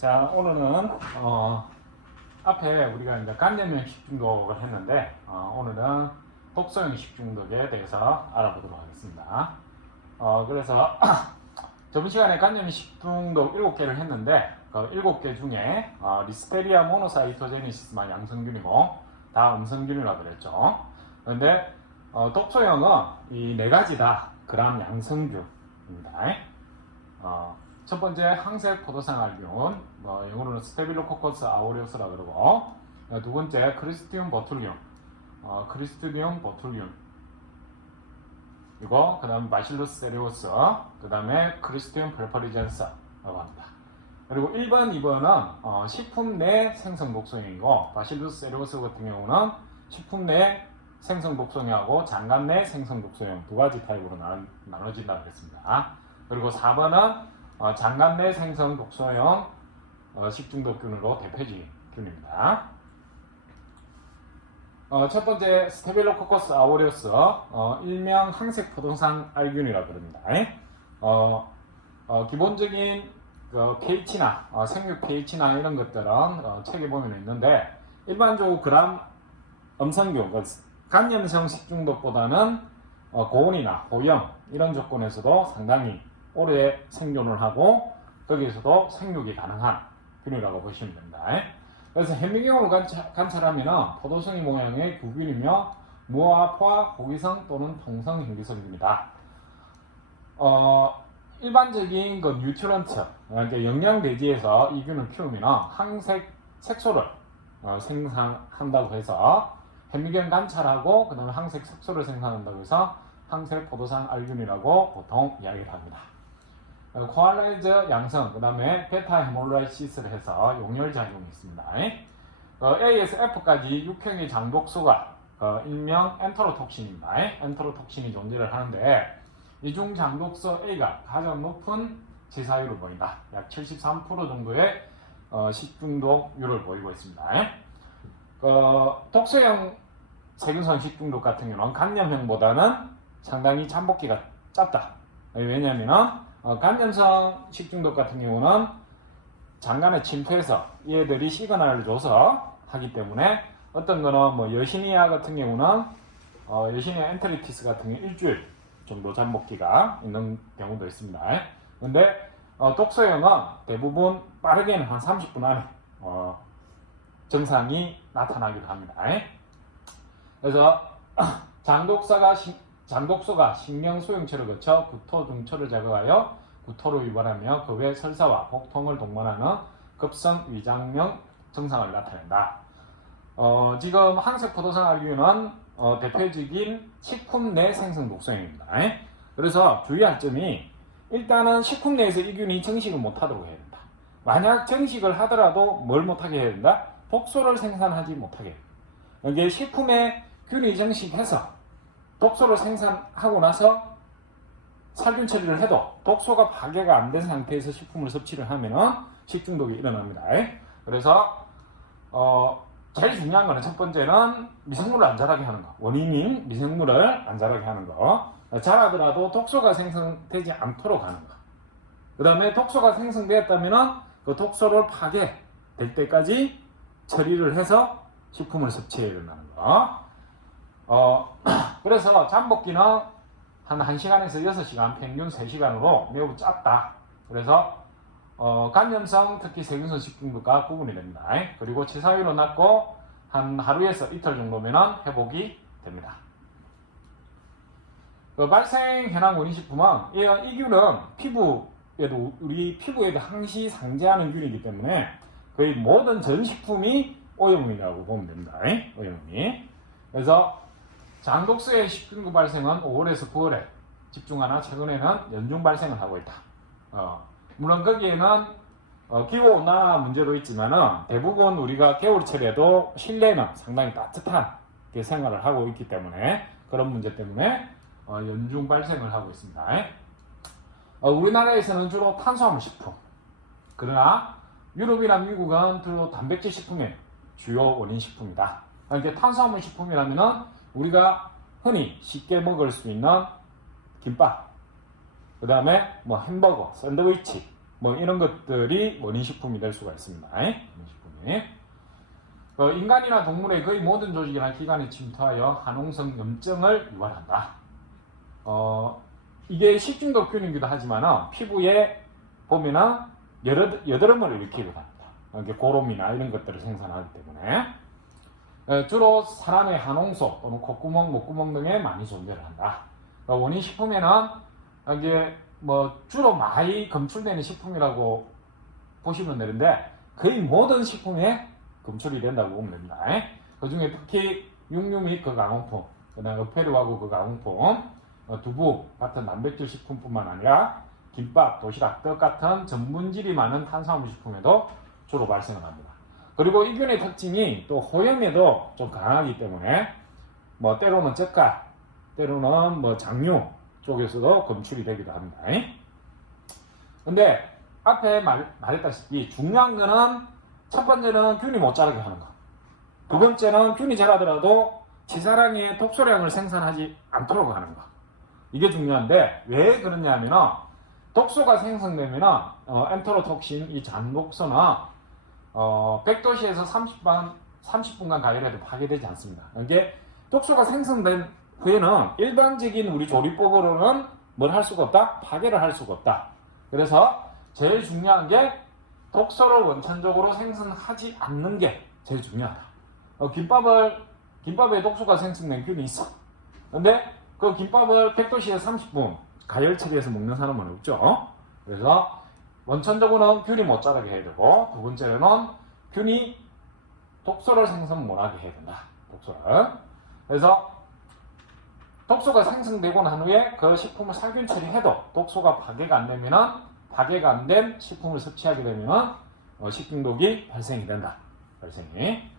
자, 오늘은 앞에 우리가 이제 간염형 식중독을 했는데 오늘은 독소형 식중독에 대해서 알아보도록 하겠습니다. 그래서 저번 시간에 간염형 식중독 7개를 했는데 그 7개 중에 리스테리아 모노사이토제니시스만 양성균이고 다 음성균이라고 그랬죠. 그런데 독소형은 이 4가지다 그람 양성균입니다. 첫 번째 항색 포도상 알균, 영어로는 스테빌로코커스 아우레우스라 그러고, 두 번째 크리스티움 보툴륨, 이거 그다음 바실루스 세레우스, 그다음에 크리스티움 프레퍼리젠스라고 합니다. 그리고 1번, 2번은 식품 내 생성 독소형이고, 바실루스 세레우스 같은 경우는 식품 내 생성 독소형하고 장갑 내 생성 독소형 두 가지 타입으로 나눠진다고 했습니다. 그리고 4번은 장갑 내 생성 독소형 식중독균으로 대표적인 균입니다. 첫 번째 스테빌로코커스 아우레우스, 일명 항색 포도상 알균이라고 그럽니다. 기본적인 pH나 생육 pH나 이런 것들은 책에 보면 있는데 일반적으로 그람 음성균, 간염성 식중독보다는 고온이나 고염 이런 조건에서도 상당히 오래 생존을 하고 거기에서도 생육이 가능한 균이라고 보시면 됩니다. 그래서 현미경으로 관찰하면 포도송이 모양의 구균이며 무화, 포화, 호기성 또는 통성 형기성입니다. 일반적인 뉴트런트, 그러니까 영양대지에서 이 균을 키우면 항색 색소를 생산한다고 해서 현미경 관찰하고 그 다음에 항색 색소를 생산한다고 해서 항색 포도상 알균이라고 보통 이야기를 합니다. 코알라이즈 양성, 그 다음에 베타 헤몰라이시스를 해서 용혈 작용이 있습니다. A에서 F까지 6형의 장독소가 일명 엔테로톡신입니다. 엔테로톡신이 존재를 하는데 이 중 장독소 A가 가장 높은 치사율을 보인다. 약 73% 정도의 식중독률을 보이고 있습니다. 독소형 세균성 식중독 같은 경우는 간염형보다는 상당히 잠복기가 짧다. 왜냐하면 간염성 식중독 같은 경우는 장간에 침투해서 얘들이 시그널을 줘서 하기 때문에 어떤 거는 여시니아 같은 경우는 여시니아 엔테리티스 같은 경우 일주일 정도 잠복기가 있는 경우도 있습니다. 근데 독소형은 대부분 빠르게는 한 30분 안에 증상이 나타나기도 합니다. 그래서 장독소가 신경 수용체를 거쳐 구토, 등초를 자극하여 구토로 유발하며 그 외 설사와 복통을 동반하는 급성 위장형 증상을 나타낸다. 지금 항색 포도상 알균은 대표적인 식품 내 생성 독소형입니다. 그래서 주의할 점이 일단은 식품 내에서 이 균이 정식을 못하도록 해야 된다. 만약 정식을 하더라도 뭘 못하게 해야 된다? 독소를 생산하지 못하게 해야 된다. 이게 식품에 균이 정식해서 독소를 생산하고 나서 살균 처리를 해도 독소가 파괴가 안 된 상태에서 식품을 섭취를 하면은 식중독이 일어납니다. 그래서 제일 중요한 거는 첫 번째는 미생물을 안 자라게 하는 거. 원인인 미생물을 안 자라게 하는 거. 자라더라도 독소가 생성되지 않도록 하는 거. 그 다음에 독소가 생성되었다면은 그 독소를 파괴될 때까지 처리를 해서 식품을 섭취해야 된다는 거. 그래서 잠복기는 한 1시간에서 6시간, 평균 3시간으로 매우 짧다. 그래서 간염성, 특히 세균성 식중독과 구분이 됩니다. 그리고 치사율은 낮고 한 하루에서 이틀 정도면 회복이 됩니다. 발생 현황 원인 식품은 이 균은 우리 피부에도 항시 상재하는 균이기 때문에 거의 모든 전 식품이 오염이라고 보면 됩니다. 오염이. 그래서 장독소의 식중독 발생은 5월에서 9월에 집중하나 최근에는 연중 발생을 하고 있다. 물론 거기에는 기후온난화 문제도 있지만은 대부분 우리가 겨울철에도 실내는 상당히 따뜻하게 생활을 하고 있기 때문에 그런 문제 때문에 연중 발생을 하고 있습니다. 우리나라에서는 주로 탄수화물 식품, 그러나 유럽이나 미국은 주로 단백질 식품의 주요 원인 식품이다. 이제 탄수화물 식품이라면은 우리가 흔히 쉽게 먹을 수 있는 김밥, 그 다음에 햄버거, 샌드위치, 뭐 이런 것들이 원인식품이 될 수가 있습니다. 원인식품이. 인간이나 동물의 거의 모든 조직이나 기관에 침투하여 한홍성 염증을 유발한다. 이게 식중독균이기도 하지만 피부에 보면은 여드름을 일으키기도 합니다. 이게 고름이나 이런 것들을 생산하기 때문에 주로 사람의 한홍소 또는 콧구멍, 목구멍 등에 많이 존재를 한다. 원인식품에는 이게 뭐 주로 많이 검출되는 식품이라고 보시면 되는데 거의 모든 식품에 검출이 된다고 보면 됩니다. 그 중에 특히 육류 및 거강용품, 그다음에 어패류하고 거강용품, 두부 같은 단백질 식품뿐만 아니라 김밥, 도시락, 떡 같은 전분질이 많은 탄수화물 식품에도 주로 발생을 합니다. 그리고 이 균의 특징이 또 호염에도 좀 강하기 때문에 뭐 때로는 젓갈, 때로는 뭐 장류 쪽에서도 검출이 되기도 합니다. 근데 앞에 말했다시피 중요한 거는 첫 번째는 균이 못 자라게 하는 거. 두 번째는 균이 자라더라도 지사량의 독소량을 생산하지 않도록 하는 거. 이게 중요한데 왜 그러냐면은 독소가 생성되면은 엔테로톡신 이 잔독소는 100도씨에서 30분간 가열해도 파괴되지 않습니다. 이게 독소가 생성된 후에는 일반적인 우리 조리법으로는 뭘 할 수가 없다? 파괴를 할 수가 없다. 그래서 제일 중요한 게 독소를 원천적으로 생성하지 않는 게 제일 중요하다. 김밥에 독소가 생성된 균이 있어. 근데 그 김밥을 100도씨에서 30분 가열 처리해서 먹는 사람은 없죠. 그래서 원천적으로는 균이 못 자라게 해야 되고, 두 번째로는 균이 독소를 생성 못하게 해야 된다. 독소를. 그래서 독소가 생성되고 난 후에 그 식품을 살균 처리해도 독소가 파괴가 안 되면은 파괴가 안 된 식품을 섭취하게 되면은 식중독이 발생이 된다. 발생이.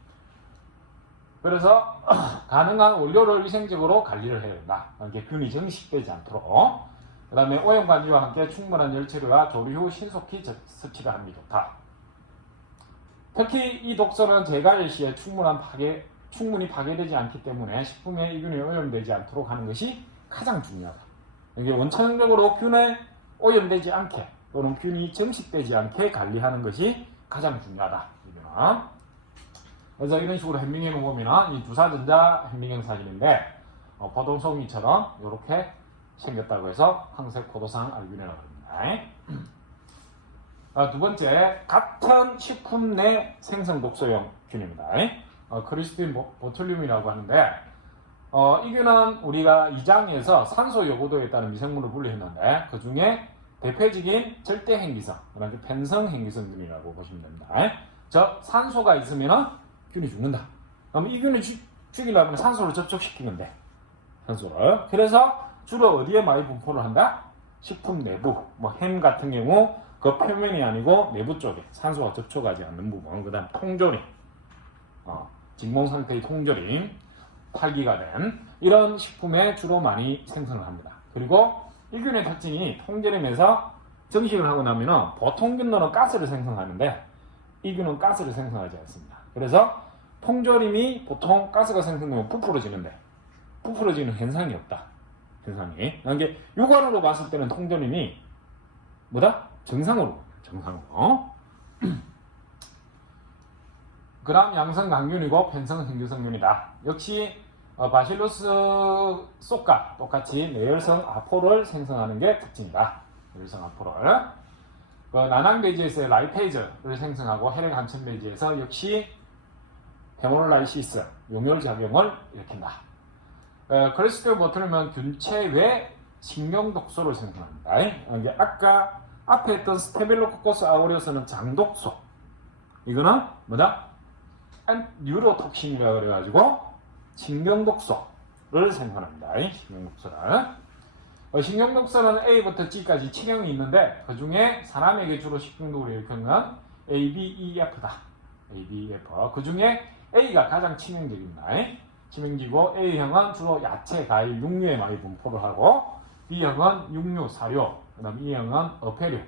그래서 가능한 원료를 위생적으로 관리를 해야 된다. 이게 균이 증식되지 않도록. 그 다음에 오염관리와 함께 충분한 열처리와 조리 후 신속히 섭취를 하는 게 좋다. 특히 이 독소는 재가열 시에 충분히 파괴되지 않기 때문에 식품에 이 균이 오염되지 않도록 하는 것이 가장 중요하다. 이게 원천적으로 균에 오염되지 않게 또는 균이 증식되지 않게 관리하는 것이 가장 중요하다. 그래서 이런 식으로 현미경을 보면 이 주사전자 현미경 사진인데 포동송이처럼 이렇게 생겼다고 해서 황색 포도상 알균이라고 합니다. 두 번째, 같은 식품 내 생성 독소형 균입니다. 크리스틴 보툴륨이라고 하는데 이 균은 우리가 이장에서 산소 요구도에 따른 미생물을 분류했는데 그 중에 대표적인 절대행기성, 그러니까 펜성행기성균이라고 보시면 됩니다. 즉 산소가 있으면 균이 죽는다. 그럼 이 균을 죽이려면 산소를 접촉시키면 돼. 산소를. 그래서 주로 어디에 많이 분포를 한다? 식품 내부. 뭐 햄 같은 경우 그 표면이 아니고 내부 쪽에 산소가 접촉하지 않는 부분. 그다음 통조림. 진공 상태의 통조림. 탈기가 된 이런 식품에 주로 많이 생성을 합니다. 그리고 이 균의 특징이 통조림에서 증식을 하고 나면은 보통 균들은 가스를 생성하는데 이 균은 가스를 생성하지 않습니다. 그래서 통조림이 보통 가스가 생성되면 부풀어지는데 부풀어지는 현상이 없다. 현상이. 이게 육안으로 봤을 때는 통조림이 뭐다? 정상으로. 그다음 양성 강균이고 펜성 행규성균이다. 역시 바실루스 속과 똑같이 내열성 아포를 생성하는 게 특징이다. 내열성 아포를. 난황돼지에서 라이페이즈를 생성하고 혈액 한천돼지에서 역시 헤모라이시스, 용혈작용을 일으킨다. 크리스토 보툴륨은 균체 외 신경독소를 생성합니다. 이게 아까 앞에 했던 스테빌로코커스 아우레우스는 장독소. 이거는 뭐다? 뉴로톡신이라고 그래가지고 신경독소를 생성합니다. 신경독소는 A부터 G까지 7형이 있는데 그 중에 사람에게 주로 식중독을 일으키는 건 A, B, E, F다. A, B, F. 그 중에 A가 가장 치명적입니다. 치명지고 A형은 주로 야채, 과일, 육류에 많이 분포를 하고 B형은 육류, 사료, 그 다음 E형은 어패류,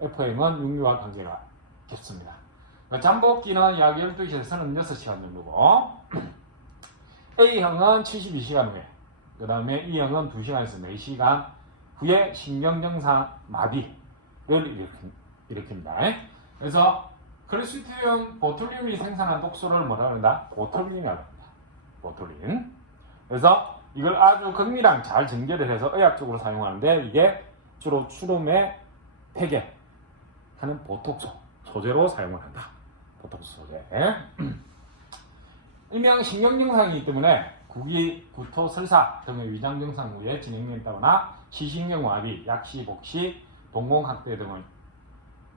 F형은 육류와 관계가 깊습니다. 잠복기는 약 12시에서 36시간 정도고 A형은 72시간 후에 그 다음에 E형은 2시간에서 4시간 후에 신경정상 마비를 이렇게입니다. 그래서 크리스티움 보툴린이 생산한 독소를 뭐라 그런다? 보툴린이라고 합니다. 보툴린. 그래서 이걸 아주 극미랑 잘 정제를 해서 의학적으로 사용하는데 이게 주로 주름에 폐결하는 보톡스 소재로 사용을 한다. 보톡스 소재. 일명 신경증상이기 때문에 구기, 구토, 설사 등의 위장 증상 후에 진행된다거나 시신경화비, 약시, 복시, 동공학대 등을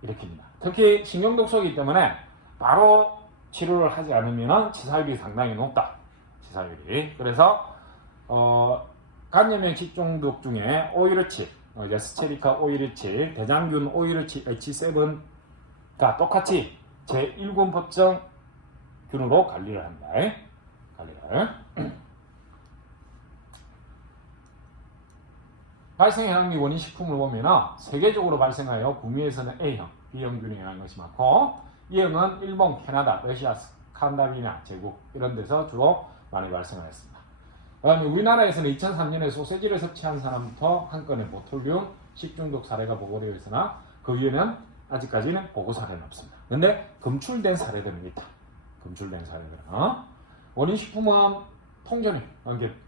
일으킵니다. 특히 신경독소이기 때문에 바로 치료를 하지 않으면 치사율이 상당히 높다. 치사율이. 그래서 간염형 식중독 중에 오이르칠, 스체리카 오이르칠, 대장균 오이르칠 H7가 똑같이 제1군 법정균으로 관리를 합니다. 관리를. 발생해당 및 원인 식품을 보면 세계적으로 발생하여 구미에서는 A형, B형균에 의한 것이 많고 E형은 일본, 캐나다, 러시아, 스칸다비나 제국 이런 데서 주로 많이 발생을 했습니다. 그다음에 우리나라에서는 2003년에 소세지를 섭취한 사람부터 한 건의 보톨륨 식중독 사례가 보고되어 있으나 그 위에는 아직까지는 보고 사례는 없습니다. 그런데 검출된 사례들은 있다. 검출된 사례들은. 원인 식품은 통조림,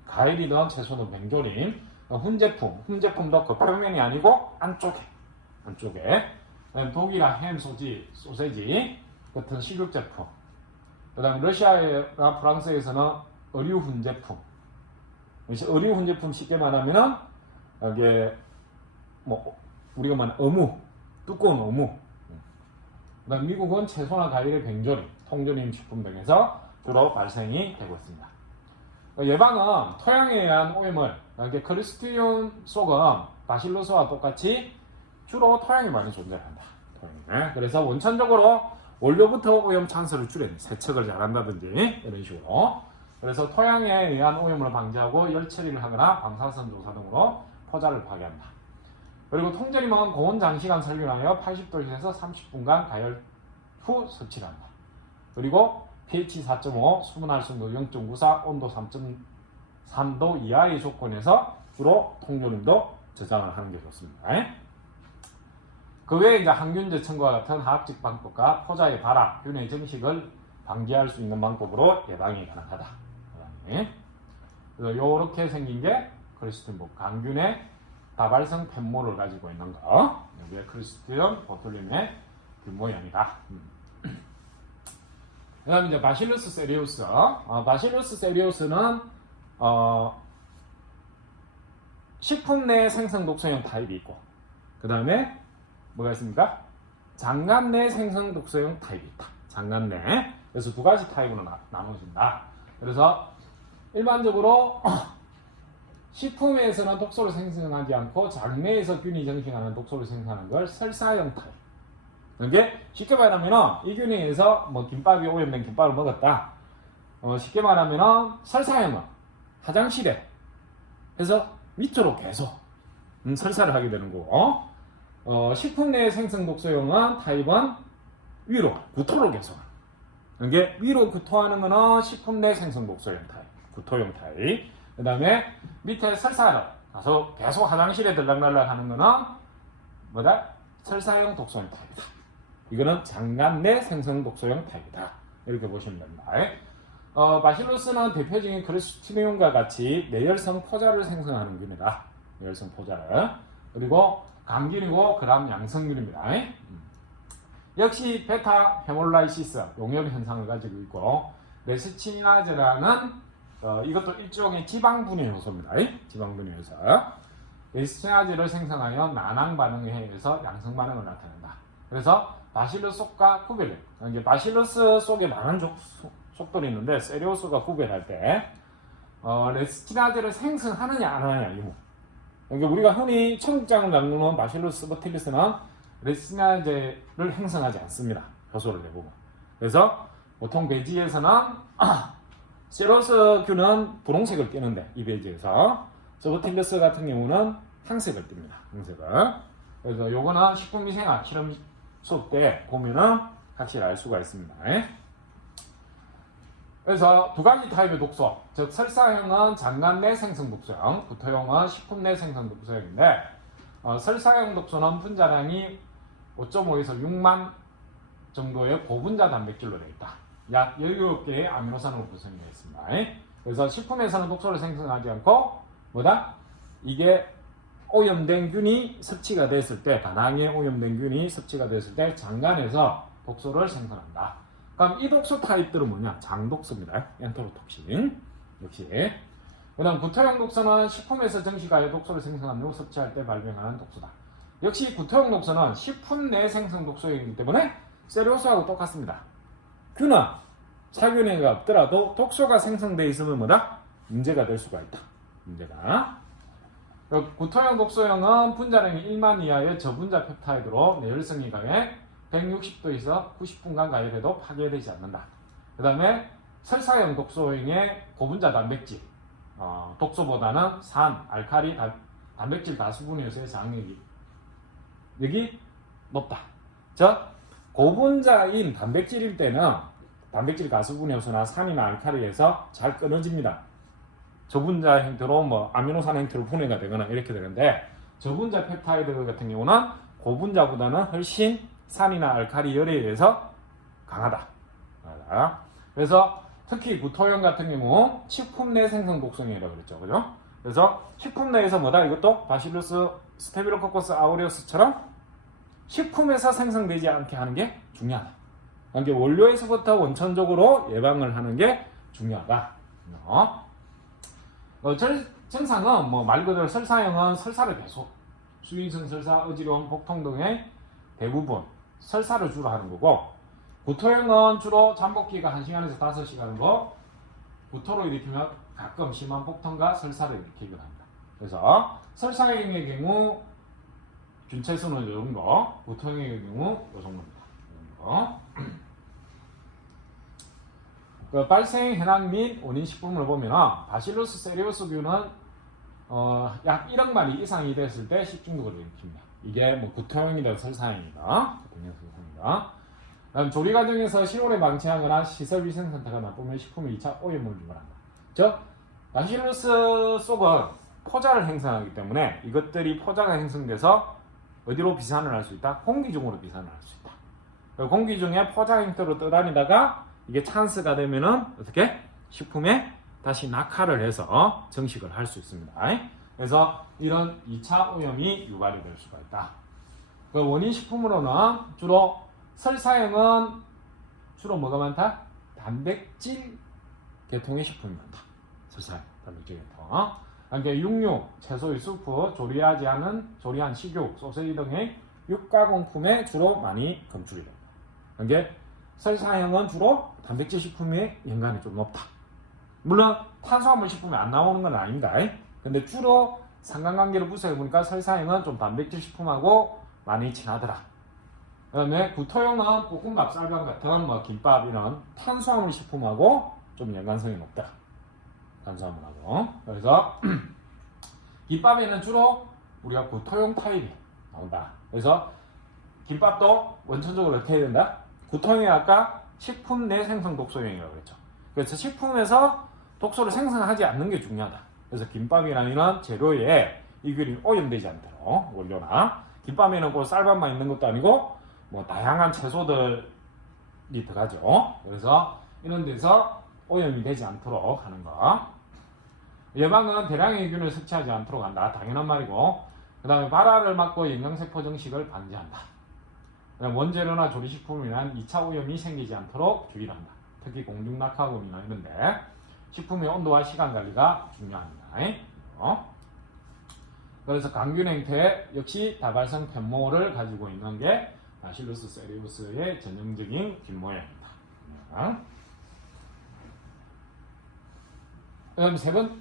과일이든 채소든 맹조림, 훈제품도 그 표면이 아니고 안쪽에 독일이나 햄, 소세지 같은 식육 제품, 그 다음에 러시아나 프랑스에서는 의류 훈제품, 의류 훈제품 쉽게 말하면은 이게 뭐 우리가 말하는 어묵, 두꺼운 어묵, 그 다음 미국은 채소나 과일의 뱅조림, 통조림 식품 등에서 주로 발생이 되고 있습니다. 예방은 토양에 의한 오염을, 크리스티움 속은 바실루스와 똑같이 주로 토양에 많이 존재한다. 토양에. 그래서 원천적으로 원료부터 오염 찬스를 줄여야 세척을 잘한다든지 이런 식으로. 그래서 토양에 의한 오염을 방지하고 열 처리를 하거나 방사선 조사 등으로 포자를 파괴한다. 그리고 통조림은 고온 장시간 살균하여 80도에서 30분간 가열 후 섭취를 한다. 그리고 pH 4.5, 수분 활성도 0.94, 온도 3.3도 이하의 조건에서 주로 통조림도 저장을 하는 게 좋습니다. 그 외에 이제 항균 제천과 같은 화학적 방법과 포자의 발암, 균의 증식을 방지할 수 있는 방법으로 예방이 가능하다. 그래서 요렇게 생긴 게 크리스티움 강균의 다발성 펜모를 가지고 있는 거. 여기에 크리스티움 보툴림의 모양이다. 그 다음에 이제 바실루스 세리우스. 바실루스 세리우스는 식품 내 생성 독소형 타입이 있고, 그 다음에 뭐가 있습니까? 장간 내 생성 독소형 타입이 있다. 장간 내. 그래서 두 가지 타입으로 나눠진다. 그래서 일반적으로 식품에서는 독소를 생성하지 않고 장내에서 균이 정식하는 독소를 생성하는 걸 설사형 타입. 이게 쉽게 말하면 이 균에 의해서 뭐 김밥이 오염된 김밥을 먹었다. 쉽게 말하면 설사형은 화장실에 해서 밑으로 계속 설사를 하게 되는 거고, 식품 내 생성 독소형은 타입은 위로 구토로 계속. 이게 위로 구토하는 거는 식품 내 생성 독소형 타입, 구토형 타입. 그 다음에 밑에 설사로 가서 계속 화장실에 들락날락 하는 거는 뭐다? 설사형 독소형 타입이다. 이거는 장간 내 생성 독소형 타입이다. 이렇게 보시면 됩니다. 바실루스는 대표적인 크리스티움과 같이 내열성 포자를 생성하는 균이다. 내열성 포자를. 그리고 감균이고 그다음 양성균입니다. 역시 베타 헤몰라이시스 용혈 현상을 가지고 있고, 레스치나제라는 이것도 일종의 지방분해 요소입니다. 지방분해 요소. 레스치나제를 생성하여 난항 반응에 의해서 양성 반응을 나타낸다. 그래서 바실루스 속과 구별해. 이제 바실루스 속에 많은 속들이 있는데 세리우스가 구별할 때 레스치나제를 생성하느냐 안 하느냐 이거. 그러니까 우리가 흔히 청국장을 나누는 바실루스 버틸리스는 레스치나제를 행성하지 않습니다. 효소를 내보면. 그래서 보통 배지에서는 세로스균은 분홍색을 띠는데 이 배지에서 버틸리스 같은 경우는 항색을 띱니다. 항색을. 그래서 요거는 식품위생학 실험 수업 때 보면은 확실히 알 수가 있습니다. 그래서 두 가지 타입의 독소, 즉 설사형은 장간 내 생성 독소형, 구토형은 식품 내 생성 독소형인데 설사형 독소는 분자량이 5.5에서 6만 정도의 고분자 단백질로 되어 있다. 약 17개의 아미노산으로 구성되어 있습니다. 그래서 식품에서는 독소를 생성하지 않고 뭐다? 이게 오염된 균이 섭취가 됐을 때, 다량의 오염된 균이 섭취가 됐을 때 장간에서 독소를 생성한다. 그럼 이 독소 타입들은 뭐냐? 장독소입니다. 엔테로톡신. 역시. 그 다음 구토용 독소는 식품에서 증식하여 독소를 생성한 후 섭취할 때 발병하는 독소다. 역시 구토용 독소는 식품 내 생성 독소이기 때문에 셀룰로스하고 똑같습니다. 균은 살균해가 없더라도 독소가 생성되어 있으면 뭐다? 문제가 될 수가 있다. 문제가. 구토용 독소형은 분자량이 1만 이하의 저분자 펩타이드로 내열성이 강해 160도에서 90분간 가열해도 파괴되지 않는다. 그 다음에 설사형 독소형의 고분자 단백질, 독소보다는 산, 알칼리, 단백질 다수분해수의 장력이 여기 높다. 즉 고분자인 단백질일 때는 단백질 가수분해수나 산이나 알칼리에서 잘 끊어집니다. 저분자 형태로 뭐 아미노산 형태로 분해가 되거나 이렇게 되는데, 저분자 펩타이드 같은 경우는 고분자보다는 훨씬 산이나 알칼리 열에 의해서 강하다. 그래서 특히 구토형 같은 경우 식품 내 생성 독성이라고 그랬죠, 그죠? 그래서 식품 내에서 뭐다? 이것도 바실루스 스테비로코커스 아우레우스처럼 식품에서 생성되지 않게 하는 게 중요하다. 그러니까 원료에서부터 원천적으로 예방을 하는 게 중요하다. 증상은 뭐 말 그대로 설사형은 설사를 계속, 수인성 설사, 어지러움, 복통 등의 대부분 설사를 주로 하는 거고, 구토형은 주로 잠복기가 1시간에서 5시간으로 구토로 일으키면 가끔 심한 복통과 설사를 일으키기도 합니다. 그래서 설사형의 경우 균체수는 이 정도, 구토형의 경우 이 정도입니다. 그 발생 현황 및 원인 식품을 보면 바실루스 세리우스균은 약 1억 마리 이상이 됐을 때 식중독을 일으킵니다. 이게 뭐 구토형이든 설사형이다. 다음 조리 과정에서 실온에 방치하거나 시설 위생 상태가 나쁘면 식품이 2차 오염을 유발한다. 즉 바실루스 속은 포자를 행성하기 때문에 이것들이 포자가 형성돼서 어디로 비산을 할 수 있다? 공기 중으로 비산을 할 수 있다. 공기 중에 포자 형태로 떠다니다가 이게 찬스가 되면은 어떻게? 식품에 다시 낙하를 해서 증식을 할 수 있습니다. 그래서 이런 2차 오염이 유발이 될 수가 있다. 그 원인 식품으로는 주로 설사형은 주로 뭐가 많다? 단백질 계통의 식품이 많다. 설사형, 단백질 계통. 그러니까 육류, 채소의 수프, 조리한 식육, 소세지 등의 육가공품에 주로 많이 검출이 됩니다. 그러니까 설사형은 주로 단백질 식품의 연관이 좀 높다. 물론 탄수화물 식품이 안 나오는 건 아닙니다. 근데 주로 상관관계를 분석해 보니까 설사형은 좀 단백질 식품하고 많이 친하더라. 그 다음에 구토형은 볶음밥, 쌀밥 같은 뭐 김밥 이런 탄수화물 식품하고 좀 연관성이 높더라. 탄수화물하고. 그래서 김밥에는 주로 우리가 구토형 타입이 나온다. 그래서 김밥도 원천적으로 어떻게 해야 된다? 구토형이 아까 식품 내 생성 독소형이라고 그랬죠. 그래서 식품에서 독소를 생성하지 않는 게 중요하다. 그래서 김밥이나 이런 재료에 이 균이 오염되지 않도록, 원료나 김밥에는 꼭 쌀밥만 있는 것도 아니고 뭐 다양한 채소들이 들어가죠. 그래서 이런 데서 오염이 되지 않도록 하는 거. 예방은 대량의 균을 섭취하지 않도록 한다. 당연한 말이고, 그 다음에 발화를 막고 영양세포 증식을 방지한다. 원재료나 조리식품이나 2차 오염이 생기지 않도록 주의를 한다. 특히 공중낙하군이나 이런데 식품의 온도와 시간 관리가 중요합니다. 그래서 강균 행태 역시 다발성 편모를 가지고 있는 게 바실루스 세리우스의 전형적인 균 모양입니다. 그다음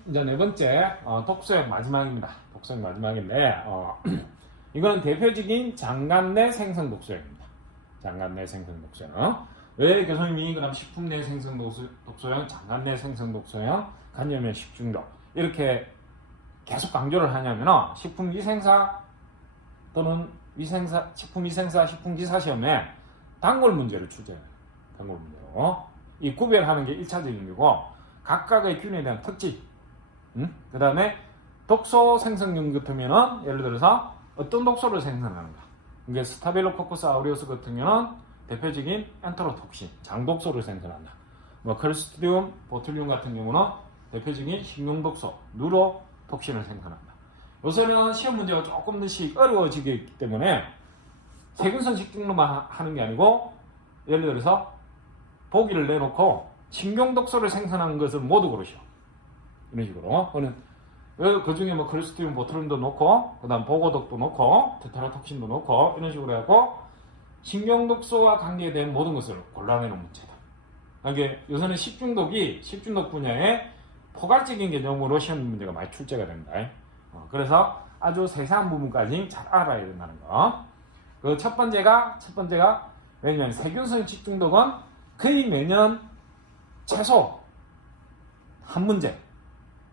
이제 네 번째 독소형 마지막입니다. 독소형 마지막인데 이건 대표적인 장간 내 생성 독소형입니다. 장간 내 생성 독소형. 왜 교수님이 그럼 식품 내 생성 독소형, 장간 내 생성 독소형, 간염형 식중독 이렇게 계속 강조를 하냐면은 식품위생사 또는 식품위생사, 식품기사 시험에 단골 문제를 출제해요. 단골 문제로. 이 구별하는 게 1차적인 거고, 각각의 균에 대한 특징, 그 다음에 독소 생성균 같으면은 예를 들어서 어떤 독소를 생성하는가, 이게 스타빌로코커스 아우레우스 같은 경우는 대표적인 엔테로톡신, 장독소를 생산한다. 뭐 클리스트리움 보툴리움 같은 경우는 대표적인 식용독소, 누로톡신을 생산한다. 요새는 시험 문제가 조금씩 어려워지기 때문에 세균성 식중독만 하는 게 아니고 예를 들어서 보기를 내놓고 식용독소를 생산하는 것을 모두 고르시오. 이런 식으로. 그 중에 뭐 클리스트리움 보툴리움도 넣고, 그 다음 보고독도 넣고, 테트라톡신도 넣고, 이런 식으로 해갖고, 식용독소와 관계된 모든 것을 골라내는 문제다. 이게 요새는 식중독 분야에 포괄적인 개념으로 시험 문제가 많이 출제가 됩니다. 그래서 아주 세세한 부분까지 잘 알아야 된다는 거. 그 첫 번째가, 왜냐면 세균성 식중독은 거의 매년 최소 한 문제,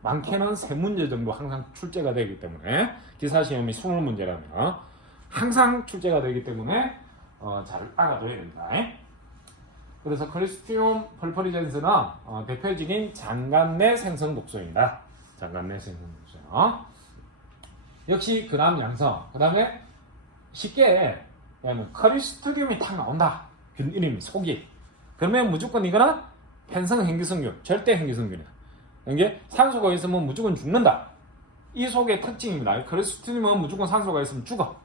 많게는 3문제 정도 항상 출제가 되기 때문에 기사시험이 20문제라면 항상 출제가 되기 때문에 잘 알아둬야 됩니다. 그래서 클리스트리움 펄퍼리젠스는 대표적인 장간내 생성 독소입니다. 장간내 생성 독소. 역시 그다음 양성. 그 다음에 쉽게 클리스트리움이 탁 나온다. 균일임 속이. 그러면 무조건 이거는 편성 행기성균, 절대 행기성균이다. 이게 산소가 있으면 무조건 죽는다. 이 속의 특징입니다. 클리스트리움은 무조건 산소가 있으면 죽어.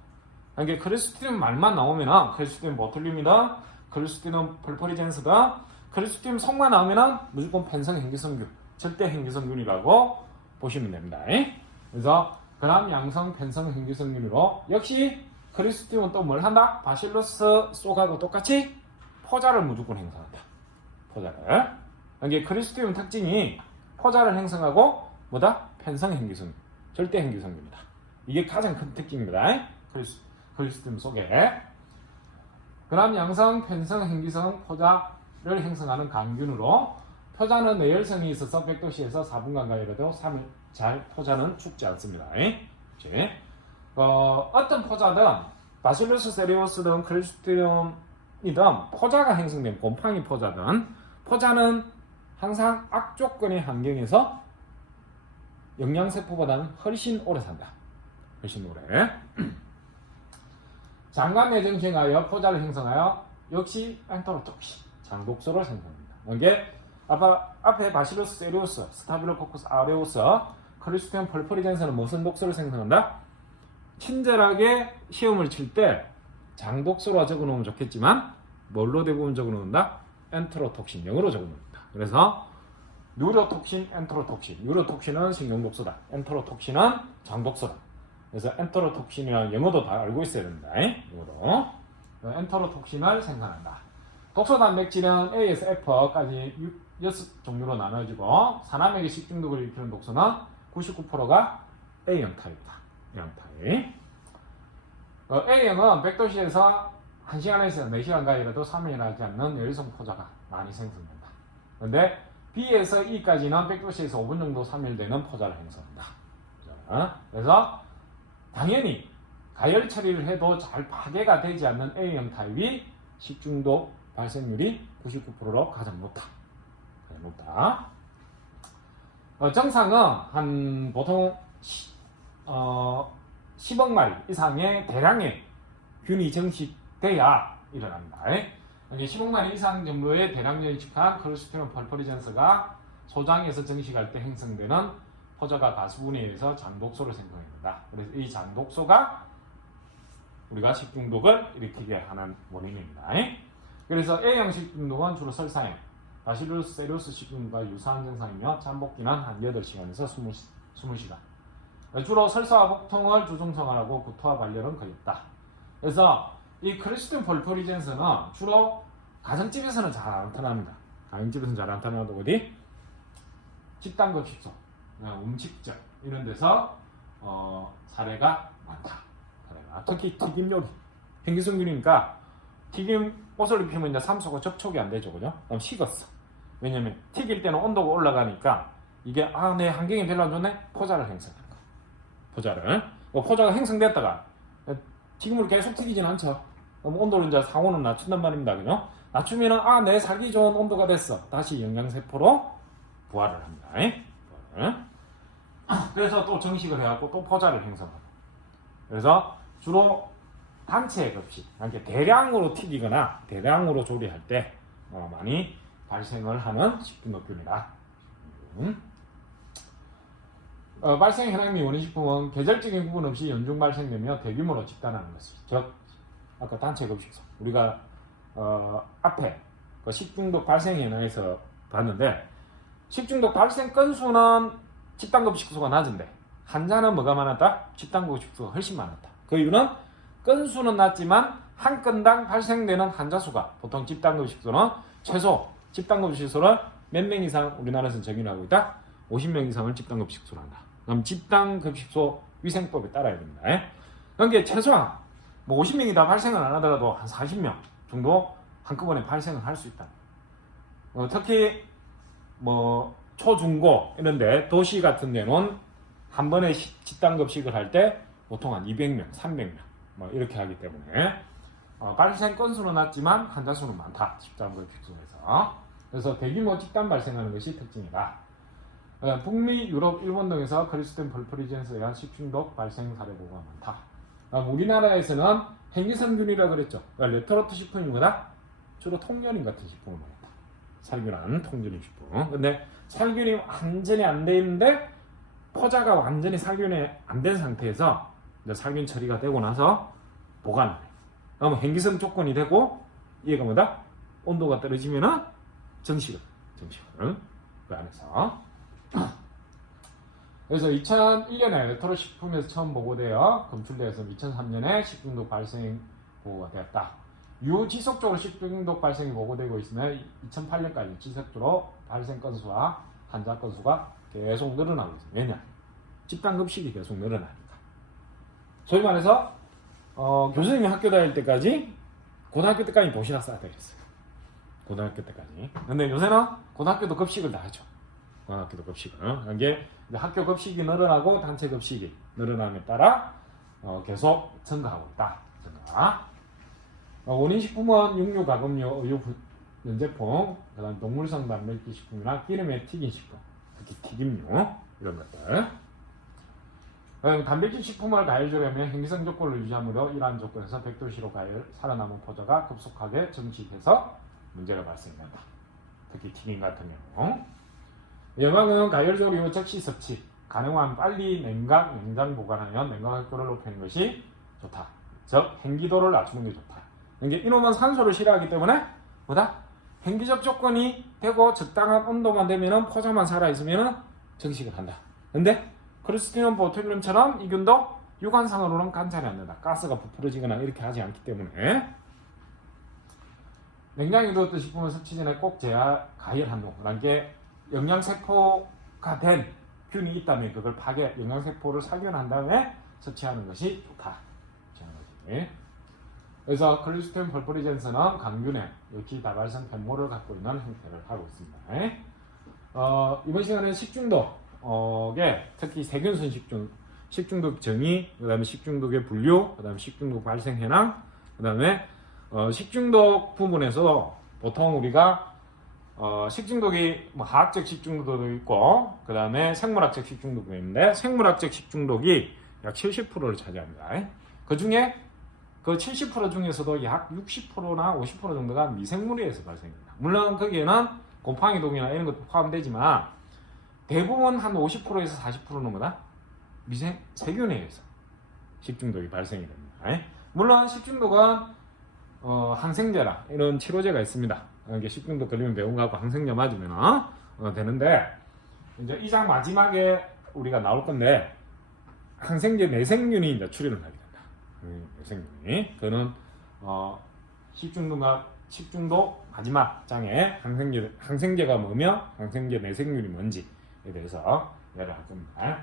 이게 클리스트리움 말만 나오면은 클리스트리움 보툴리움이다, 클리스트리움 펄퍼리젠스다, 클리스트리움 성만 나오면은 무조건 편성 행기성균, 절대 행기성균이라고 보시면 됩니다. 그래서 그다음 양성 편성 행기성균으로 역시 클리스트리움은 또 뭘 한다? 바실러스 속하고 똑같이 포자를 무조건 행성한다. 포자를. 이게 클리스트리움 특징이 포자를 형성하고 뭐다? 편성 행기성균, 절대 행기성균이다. 이게 가장 큰 특징입니다. 클리스트리움 속에. 그다음 양성, 편성, 행기성, 포자를 형성하는 강균으로 포자는 내열성이 있어서 100도씨에서 4분간 가열해도 3일 잘 포자는 죽지 않습니다. 그치? 어떤 포자든 바실러스 세리오스든 클리스트리움이든 포자가 형성된 곰팡이 포자든 포자는 항상 악조건의 환경에서 영양세포보다는 훨씬 오래 산다. 훨씬 오래. 장간내 정식하여 포자를 형성하여 역시 엔테로톡신, 장독소를 생성합니다. 이게 앞에 바실러스 세리오스, 스타빌로코커스 아우레우스, 클리스트리움 펄퍼리젠스는 무슨 독소를 생성한다? 친절하게 시험을 칠 때 장독소로 적어놓으면 좋겠지만 뭘로 대부분 적어놓는다? 엔테로톡신, 영어로 적어놓는다. 그래서 뉴로톡신, 엔테로톡신. 뉴로톡신은 신경독소다. 엔테로톡신은 장독소다. 그래서 엔테로톡신이라는 영어도 다 알고 있어야 됩니다. 영어로. 엔테로톡신을 생산한다. 독소 단백질은 A에서 F까지 6종류로 나눠지고 사람에게 식중독을 일으키는 독소는 99%가 A형 타입이다. A형 타입. A형은 100도씨에서 1시간에서 4시간 가열해도 3일이 나지 않는 열성 포자가 많이 생성된다. 그런데 B에서 E까지는 100도씨에서 5분 정도 3일 되는 포자를 형성한다. 그래서 당연히 가열 처리를 해도 잘 파괴가 되지 않는 A형 타입이 식중독 발생률이 99%로 가장 높다. 정상은 한 보통 10억 마리 이상의 대량의 균이 정식돼야 일어납니다. 10억 마리 이상 정도의 대량 정식한 클리스트리움 펄퍼리젠스가 소장에서 정식할 때 형성되는 포자가 가수분에 의해서 장독소를 생성합니다. 그래서 이 장독소가 우리가 식중독을 일으키게 하는 원인입니다. 그래서 A형 식중독은 주로 설사형, 바실러스 세리오스 식중독과 유사한 증상이며 잠복기는 한 8시간에서 20시간. 주로 설사와 복통을 주중성하고 구토와 발열은 거의 없다. 그래서 이 클리스트리움 펄퍼리젠스는 주로 가정집에서는 잘 안 나타납니다. 가정집에서는 잘 안 나타나도 어디? 집단급 식소, 음식점 이런 데서 사례가 많다. 특히 튀김 요리, 행기성균이니까 튀김 옷을 입히면 이제 삼소가 접촉이 안 되죠, 그죠? 그럼 식었어. 왜냐면 튀길 때는 온도가 올라가니까 이게 내 환경이 별로 안 좋네. 포자를 형성한 거. 포자를. 포자가 형성됐다가 튀김을 계속 튀기진 않죠. 그럼 온도를 이제 상온을 낮춘단 말입니다, 그죠? 낮추면은 내 살기 좋은 온도가 됐어. 다시 영양세포로 부활을 합니다. 그래서 또 정식을 해갖고 또 포자를 형성합니다. 그래서 주로 단체 급식, 그러니까 대량으로 튀기거나 대량으로 조리할 때 많이 발생을 하는 식중독균이다. 발생 현황 및 원인 식품은 계절적인 구분 없이 연중 발생되며 대규모로 집단하는 것이, 즉 아까 단체 급식소 우리가 앞에 그 식중독 발생 현황에서 봤는데, 식중독 발생 건수는 집단 급식소가 낮은데 환자는 뭐가 많았다? 집단 급식소가 훨씬 많았다. 그 이유는 건수는 낮지만 한 건당 발생되는 환자 수가, 보통 집단 급식소는 최소 집단 급식소를 몇 명 이상 우리나라에서는 정의를 하고 있다? 50명 이상을 집단 급식소로 한다. 그럼 집단 급식소 위생법에 따라야 됩니다. 그러니까 최소한 뭐 50명이 다 발생을 안 하더라도 한 40명 정도 한꺼번에 발생을 할 수 있다. 특히 뭐 초중고 이런데 도시 같은 데는 한 번에 집단 급식을 할 때 보통 한 200명, 300명 뭐 이렇게 하기 때문에 발생 건수는 낮지만 환자 수는 많다. 집단 급식소에서. 그래서 대규모 집단 발생하는 것이 특징이다. 북미, 유럽, 일본 등에서 크리스틴 펄프리젠스에 의한 식중독 발생 사례 보고가 많다. 우리나라에서는 행기살균이라 그랬죠. 레토르트 식품이 뭐다? 주로 통조림 같은 식품을 먹었다. 살균한 통조림 식품. 근데 살균이 완전히 안 돼 있는데 포자가 완전히 살균이 안 된 상태에서 이제 살균 처리가 되고 나서 보관을 해. 그러면 행기성 조건이 되고 얘가 뭐다? 온도가 떨어지면은 정식을 그 안에서. 그래서 2001년에 레토르 식품에서 처음 보고되어 검출되어서 2003년에 식중독 발생 보고가 되었다. 유지속적으로 식중독 발생이 보고되고 있으며 2008년까지 지속적으로 발생 건수와 환자 건수가 계속 늘어나고 있습니다. 왜냐? 집단 급식이 계속 늘어나니까. 소위 말해서 교수님이 학교 다닐 때까지 고등학교 때까지 도시락 싸다 그랬어요. 고등학교 때까지. 근데 요새는 고등학교도 급식을 다 하죠. 고등학교도 급식을. 이게 학교 급식이 늘어나고 단체 급식이 늘어남에 따라 계속 증가하고 있다. 증가. 원인 식품은 육류, 가금류, 의류, 면제품, 그다음 동물성 단백질 식품이나 기름에 튀긴 식품, 특히 튀김류 이런 것들. 단백질 식품을 가열조리하면 행기성 조건을 유지하므로 이러한 조건에서 100도씨로 가열 살아남은 포자가 급속하게 증식해서 문제가 발생한다. 특히 튀김 같은 경우. 영양은 가열조리 후 즉시 섭취, 가능한 빨리 냉각, 냉장 보관하여 냉각 효과를 높이는 것이 좋다. 즉 행기도를 낮추는 게 좋다. 그러니까 이놈은 산소를 싫어하기 때문에 뭐다? 행기적 조건이 되고 적당한 온도만 되면은 포자만 살아있으면은 증식을 한다. 근데 크리스티듐 보툴륨처럼 이 균도 유관상으로는 관찰이 안 된다. 가스가 부풀어지거나 이렇게 하지 않기 때문에. 냉장에 두었던 식품을 섭취 전에 꼭 가열한 후, 그러니까 영양세포가 된 균이 있다면 그걸 영양세포를 살균한 다음에 섭취하는 것이 좋다. 그래서 크리스틴 펄프리젠스는 강균의 역시 다발성 편모를 갖고 있는 형태를 하고 있습니다. 이번 시간에는 식중독에 특히 세균성 식중독 정의, 그 다음에 식중독의 분류, 그 다음에 식중독 발생 현황, 그 다음에 식중독 부분에서 보통 우리가 식중독이 뭐 화학적 식중독도 있고 그 다음에 생물학적 식중독도 있는데 생물학적 식중독이 약 70%를 차지합니다. 그 중에 그 70% 중에서도 약 60%나 50% 정도가 미생물에서 발생합니다. 물론 거기에는 곰팡이독이나 이런 것도 포함되지만 대부분 한 50%에서 40%는 뭐다? 세균에 의해서 식중독이 발생이 됩니다. 물론 식중독은 항생제라 이런 치료제가 있습니다. 이게 식중독 걸리면 병원 가고 항생제 맞으면 되는데 이제 이 장 마지막에 우리가 나올 건데 항생제 내생균이 이제 출현을 하게 된다. 내생균이 그는 식중독 마지막 장에 항생제가 뭐며 항생제 내생균이 뭔지에 대해서 이야기를 할 겁니다.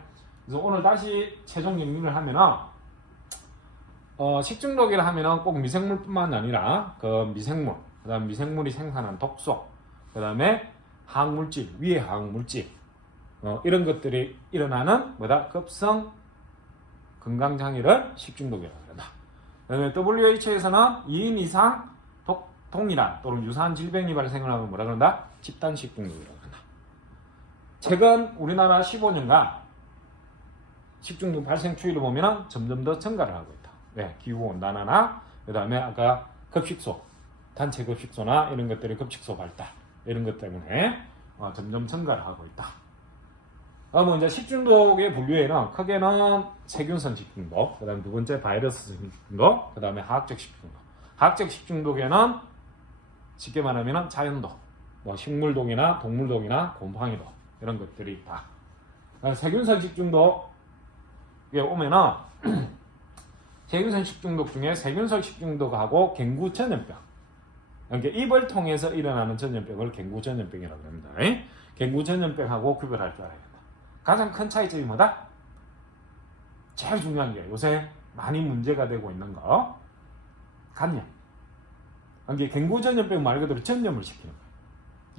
그래서 오늘 다시 최종 정리를 하면은 식중독이라 하면은 꼭 미생물뿐만 아니라 그 미생물, 그다음 미생물이 생산한 독소, 그다음에 화학물질, 위해 화학물질 이런 것들이 일어나는 뭐다? 급성 건강장애를 식중독이라고 한다. 그다음에 WHO에서는 2인 이상 동일한 또는 유사한 질병이 발생을 하면 뭐라 그런다? 집단 식중독이라고 한다. 최근 우리나라 15년간 식중독 발생 추이를 보면 점점 더 증가를 하고 있다. 네, 기후 온난화나 그다음에 아까 급식소, 단체 급식소나 이런 것들이 급식소 발달 이런 것 때문에 점점 증가를 하고 있다. 그러면 이제 식중독의 분류에는 크게는 세균성 식중독, 그다음에 두 번째 바이러스 식중독, 그다음에 화학적 식중독. 화학적 식중독에는 쉽게 말하면 자연독, 뭐 식물독이나 동물독이나 곰팡이독 이런 것들이 있다. 세균성 식중독에 오면은 세균성 식중독 중에 세균성 식중독하고 갱구 전염병, 그러니까 입을 통해서 일어나는 전염병을 갱구 전염병이라고 합니다. 갱구 전염병하고 구별할 줄 알아야 된다. 가장 큰 차이점이 뭐다? 제일 중요한 게 요새 많이 문제가 되고 있는 거 간염. 그러니까 갱구 전염병 말 그대로 전염을 시키는 거예요.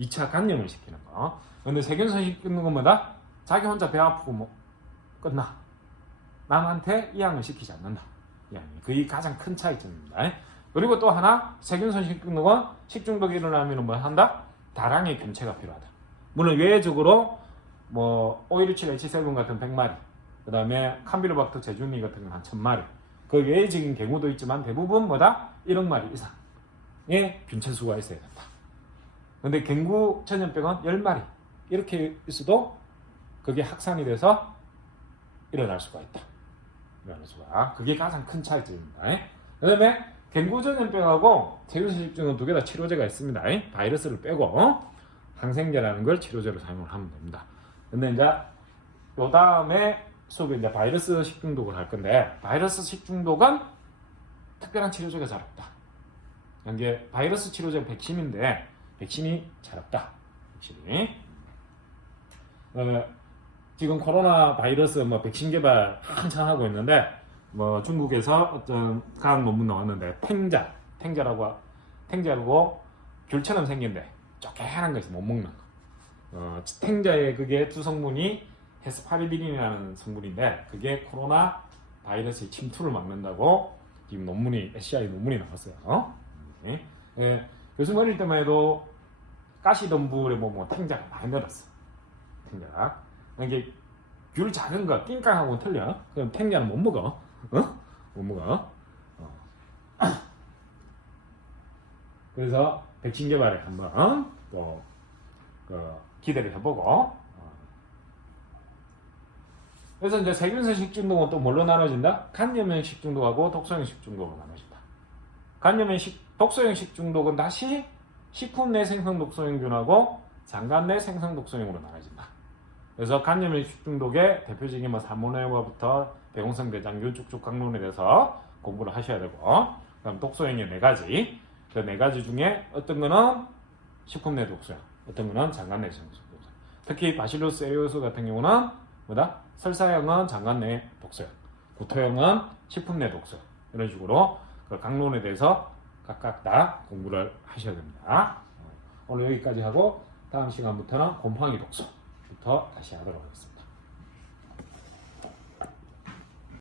2차 간염을 시키는 거. 근데 세균성 식중독은 뭐다? 자기 혼자 배 아프고 뭐 끝나. 남한테 이양을 시키지 않는다. 그게 가장 큰 차이점입니다. 그리고 또 하나 세균성 식중독은 식중독이 일어나면 뭐 한다? 다량의 균체가 필요하다. 물론 외적으로 뭐 O117H7 같은 100마리, 그 다음에 캄비로박터 제주미 같은 건 한 1000마리, 그 외적인 경우도 있지만 대부분 뭐다? 1억 마리 이상의 균체 수가 있어야 된다. 근데 갱구 전염병은 10마리 이렇게 있어도 그게 확산이 돼서 일어날 수가 있다. 일어날 수가. 그게 가장 큰 차이점입니다. 그 다음에 갱구 전염병하고 세균성 식중독은 두 개 다 치료제가 있습니다. 바이러스를 빼고 항생제라는 걸 치료제로 사용을 하면 됩니다. 근데 이제 요 다음에 수업에 이제 바이러스 식중독을 할 건데, 바이러스 식중독은 특별한 치료제가 잘 없다. 이게 바이러스 치료제가 백신인데 백신이 잘 없다. 백신이. 지금 코로나 바이러스 뭐 백신 개발 한창 하고 있는데, 뭐 중국에서 어떤 과학 논문 나왔는데 탱자라고 귤처럼 생긴데 쪼개한 거에서 못 먹는 거. 탱자의 그게 두 성분이 헤스파리딘이라는 성분인데 그게 코로나 바이러스의 침투를 막는다고 지금 SCI 논문이 나왔어요. 교수님 어릴 때만 해도 가시덤불에 뭐 탱자가 많이 늘었어. 탱자. 이게 귤 작은 거 낑깡하고는 틀려. 그럼 탱자는 못 먹어. 못 먹어. 그래서 백신 개발에 한번 또 기대를 해보고. 그래서 이제 세균성 식중독은 또 뭘로 나눠진다? 간염형 식중독하고 독소형 식중독으로 나눠진다. 독소형 식중독은 다시 식품 내 생성 독소형균하고 장간 내 생성 독소형으로 나눠진다. 그래서 간염형 식중독의 대표적인 뭐 살모넬라부터 배공성 대장균 쭉쭉 강론에 대해서 공부를 하셔야 되고, 그다음 독소형의 4가지. 그 4가지 중에 어떤 거는 식품 내 독소형, 어떤 거는 장간 내 생성 독소형. 특히 바실로스 에리오스 같은 경우는 뭐다? 설사형은 장간 내 독소형, 구토형은 식품 내 독소형. 이런 식으로 그 강론에 대해서 각각 다 공부를 하셔야 됩니다. 오늘 여기까지 하고 다음 시간부터는 곰팡이 독소부터 다시 하도록 하겠습니다.